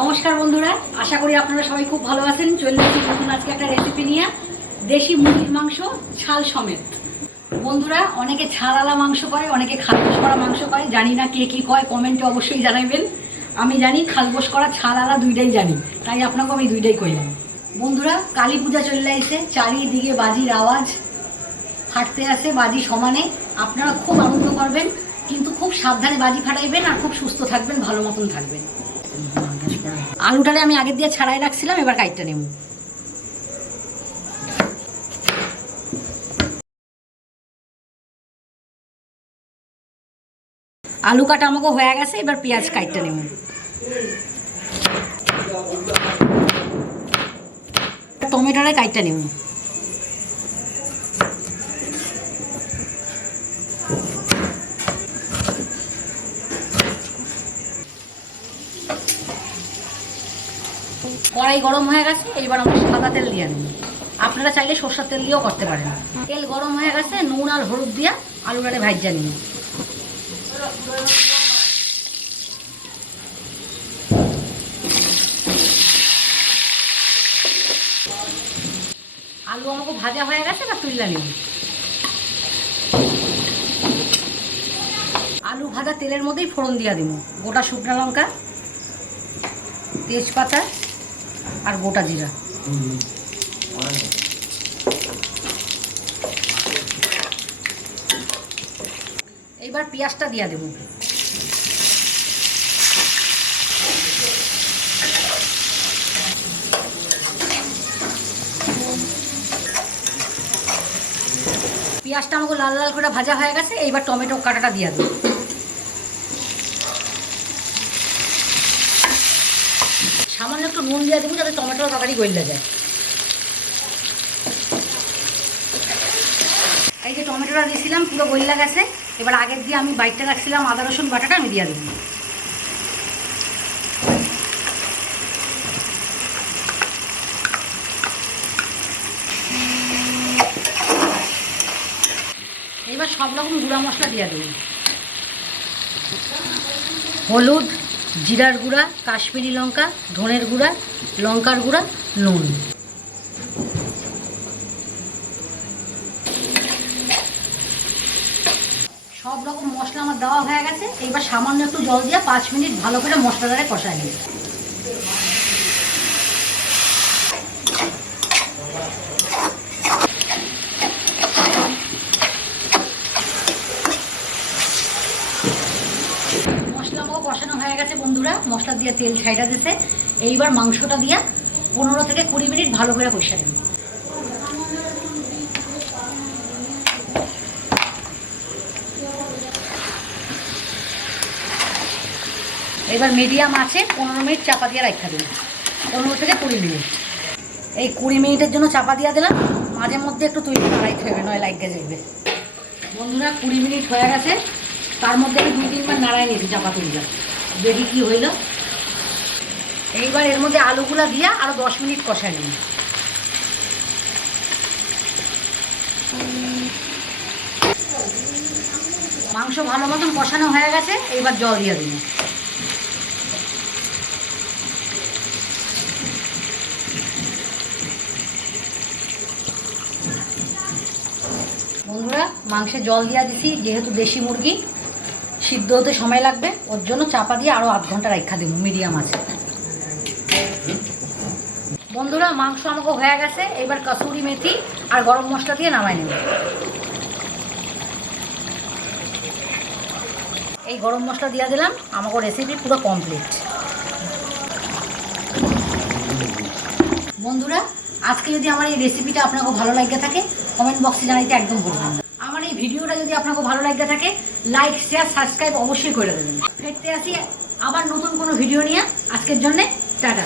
নমস্কার বন্ধুরা, আশা করি আপনারা সবাই খুব ভালো আছেন। চলে এসেছি নতুন আজকে একটা রেসিপি নিয়ে, দেশি মুরগির মাংস ছাল সমেত। বন্ধুরা, অনেকে ছাড়ালা মাংস করে, অনেকে খালবোস করা মাংস করে, জানি না কে কী কয়, কমেন্টে অবশ্যই জানাবেন। আমি জানি খালবোস করা ছাড়ালা দুইটাই জানি, তাই আপনাকে আমি দুইটাই কইলাম। বন্ধুরা, কালী পূজা চলে এসে চারিদিকে বাজির আওয়াজ ফাটতে আসে, বাজি সমানে। আপনারা খুব আনন্দ করবেন, কিন্তু খুব সাবধানে বাজি ফাটাইবেন আর খুব সুস্থ থাকবেন, ভালো মতন থাকবেন। আলুটারে আমি আগের দিয়ে ছাড়াই রাখছিলাম, এবার কাইটটা নেব। আলু কাটা আমাকে হয়ে গেছে, এবার পেঁয়াজ কাইটটা নেব। টমেটোরে কাইটটা নেব। কড়াই গরম হয়ে গেছে, এইবার আমরা সাদা তেল দিয়ে নেব। আপনারা চাইলে সরষের তেল দিয়েও করতে পারেন। তেল গরম হয়ে গেছে, নুন আর হলুদ দিয়ে আলুটারে ভাজা নিন। আলু আমাকে ভাজা হয়ে গেছে, এবার তুললা নিন। আলু ভাজা তেলের মধ্যেই ফোড়ন দিয়ে দিব। গোটা শুকনো লঙ্কা, তেজপাতা আর গোটা জিরা। এইবার পেঁয়াজটা দিয়ে দেব। পেঁয়াজটা আমাকে লাল লাল করে ভাজা হয়ে গেছে, এইবার টমেটো কাটাটা দিয়ে দেব। সামান্য একটু নুন দিয়ে দেবো, যাতে টমেটোর তরকারি গলে যায়। এই যে টমেটোটা দিয়েছিলাম, পুরো গলে গেছে। এবার আগের দিয়ে আমি বাইটটা রাখছিলাম আদা রসুন বাটাটা আমি দিয়ে দেবো। এবার সব রকম গুঁড়া মশলা দিয়ে দেবো। হলুদ, জিরার গুঁড়া, কাশ্মীরি লঙ্কা, ধনের গুঁড়া, লঙ্কার গুঁড়া, নুন। সব রকম মশলা আমার দেওয়া হয়ে গেছে। এইবার সামান্য একটু জল দিয়ে 5 মিনিট ভালো করে মশলাটারে কষায় নিই। মশলা আমাকে কষানো হয়ে গেছে বন্ধুরা, মশলা দিয়ে তেল ছাইড়া দিয়েছে। এইবার মাংসটা দিয়ে 15 থেকে 20 মিনিট ভালো করে কষা নেব। এবার মিডিয়াম আছে 15 মিনিট চাপা দিয়ে রাখা দিন। 15 থেকে 20 মিনিট। এই 20 মিনিটের জন্য চাপা দিয়ে দিলাম। মাঝে মধ্যে একটু তুই নাড়াইতে হবে, নয় লাইটে যাবে। বন্ধুরা, 20 মিনিট হয়ে গেছে, তার মধ্যে আমি 2-3 বার নাড়াই নিয়েছি চাপা তুললাম। দেখি কি হইল। এইবার এর মধ্যে আলুগুলা দিয়ে আরো 10 মিনিট কষাই নিন। মাংস ভালো মতন কষানো হয়ে গেছে, এইবার জল দিয়ে দিন। বন্ধুরা, মাংসে জল দিয়ে দিছি, যেহেতু দেশি মুরগি সিদ্ধ হতে সময় লাগবে, ওর জন্য চাপা দিয়ে আরও আধ ঘন্টা রাখা দিব মিডিয়াম আছে। বন্ধুরা, মাংস আমাকে হয়ে গেছে, এবার কসুরি মেথি আর গরম মশলা দিয়ে নামাই নেব। এই গরম মশলা দিয়ে দিলাম, আমাকে রেসিপি পুরো কমপ্লিট। বন্ধুরা, আজকে যদি আমার এই রেসিপিটা আপনাকে ভালো লাগে থাকে, কমেন্ট বক্সে জানাইতে একদম ভুলবেন না। আমার এই ভিডিওটা যদি আপনাকে ভালো লাগে থাকে, লাইক, শেয়ার, সাবস্ক্রাইব অবশ্যই করে দেবেন। ফিরতে আসি আবার নতুন কোনো ভিডিও নিয়ে। আজকের জন্যে টাটা।